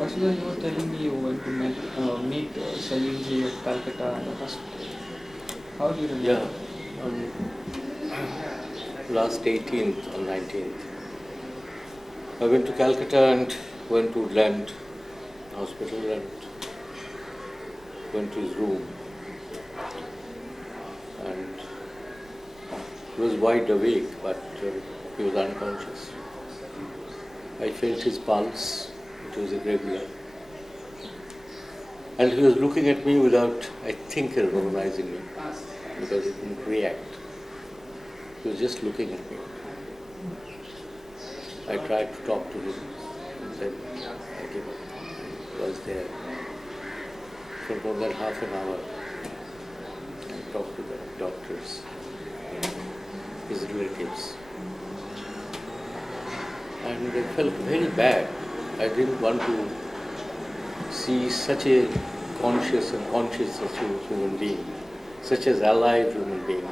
Basu, you were telling me you went to meet Salil ji at Calcutta and the hospital. How do you remember? Yeah, last 18th or 19th, I went to Calcutta and went to Woodland Hospital and went to his room. And he was wide awake, but he was unconscious. I felt his pulse, it was irregular. And he was looking at me without, I think, recognizing me, because he didn't react. He was just looking at me. I tried to talk to him and said, I gave up. He was there for more than half an hour. I talked to the doctors, his relatives. And I felt very bad. I didn't want to see such a conscious and conscious human being, such as alive human being,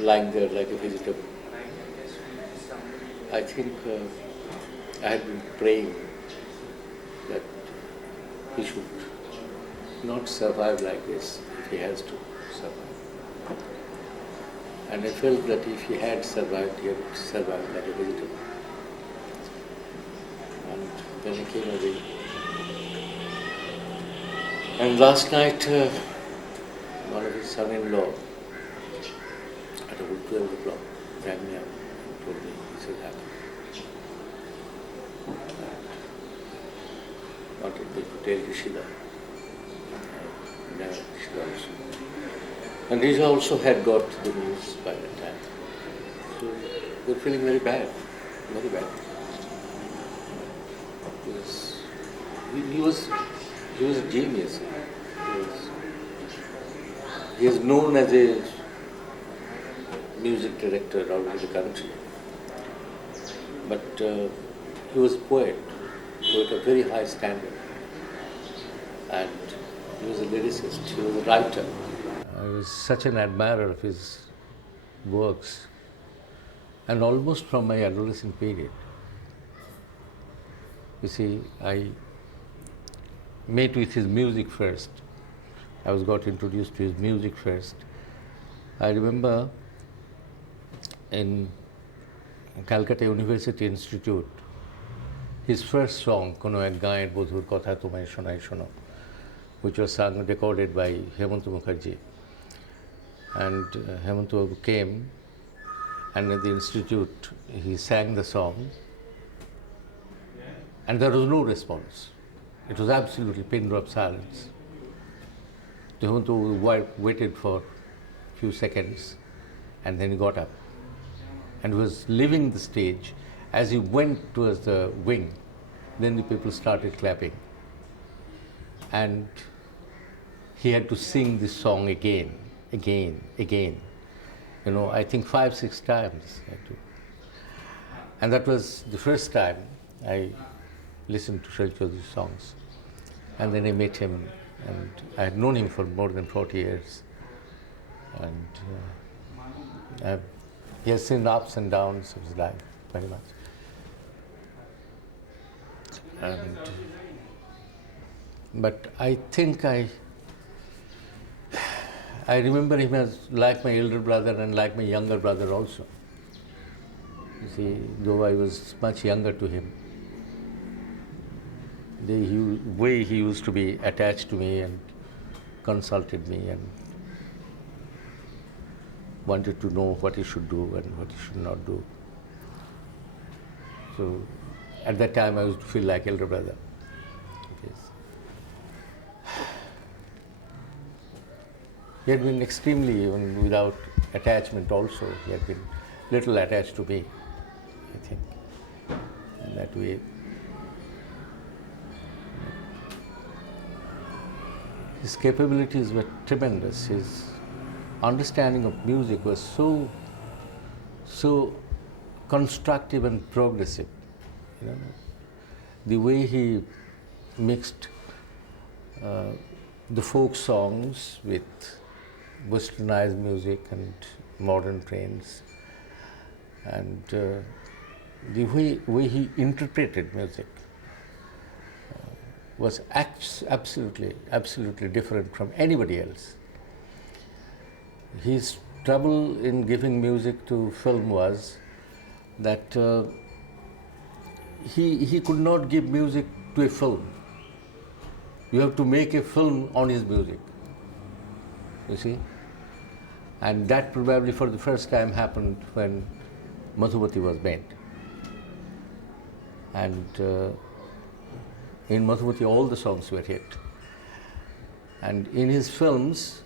lying there like a vegetable. I think I had been praying that he should not survive like this if he has to survive. And I felt that if he had survived, he would survive like a vegetable. And then he came away. And last night, one of his son-in-law, at about 12 o'clock, rang me up and told me this had happened. And wanted me to tell Rishida. And Rishida also. And Risha also had got the news by that time. So they were feeling very bad, very bad. He was a genius. He is known as a music director all over the country. But he was a poet of a very high standard. And he was a lyricist, he was a writer. I was such an admirer of his works, and almost from my adolescent period. You see, I met with his music first. I got introduced to his music first. I remember in Calcutta University Institute, his first song, Kono Ek Gayen Bodhur Kotha Tomai Shonai Shono, which was sung, recorded by Hemanto Mukherjee. And Hemanto came, and at the institute, he sang the song, and there was no response. It was absolutely pin drop silence. Hemanto waited for a few seconds, and then he got up and was leaving the stage. As he went towards the wing, then the people started clapping. And he had to sing this song again. You know, I think 5-6 times. And that was the first time I listened to Salil Chowdhury's songs. And then I met him, and I had known him for more than 40 years. And he has seen ups and downs of his life, very much. But I think I remember him as like my elder brother and like my younger brother also. You see, though I was much younger to him, the way he used to be attached to me and consulted me and wanted to know what he should do and what he should not do. So at that time I used to feel like elder brother. He had been extremely, even without attachment also, he had been little attached to me, I think, in that way. His capabilities were tremendous. His understanding of music was so constructive and progressive. You know, the way he mixed the folk songs with westernized music and modern trends, and the way he interpreted music, was absolutely different from anybody else. His trouble in giving music to film was that he could not give music to a film. You have to make a film on his music, you see. And that probably for the first time happened when Madhubati was made. And in Madhubati all the songs were hit. And in his films,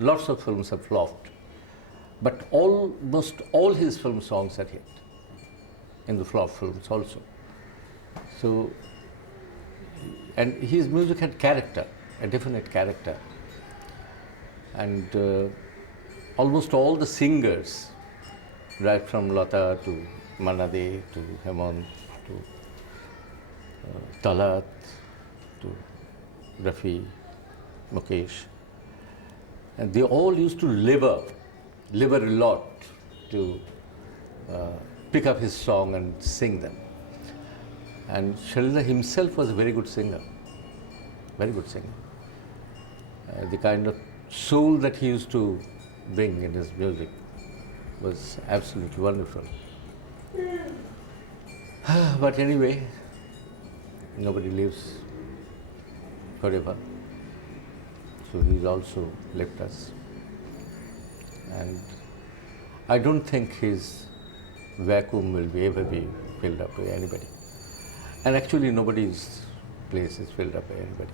lots of films have flopped, but almost all his film songs are hit in the flop films also. So, and his music had character, a definite character. And almost all the singers, right from Lata to Manade to Hemant to Talat to Rafi, Mukesh, and they all used to labor a lot to pick up his song and sing them. And Shalila himself was a very good singer, very good singer. The kind of soul that he used to bring in his music was absolutely wonderful. But anyway, nobody lives forever. So he's also left us. And I don't think his vacuum will ever be filled up by anybody. And actually nobody's place is filled up by anybody.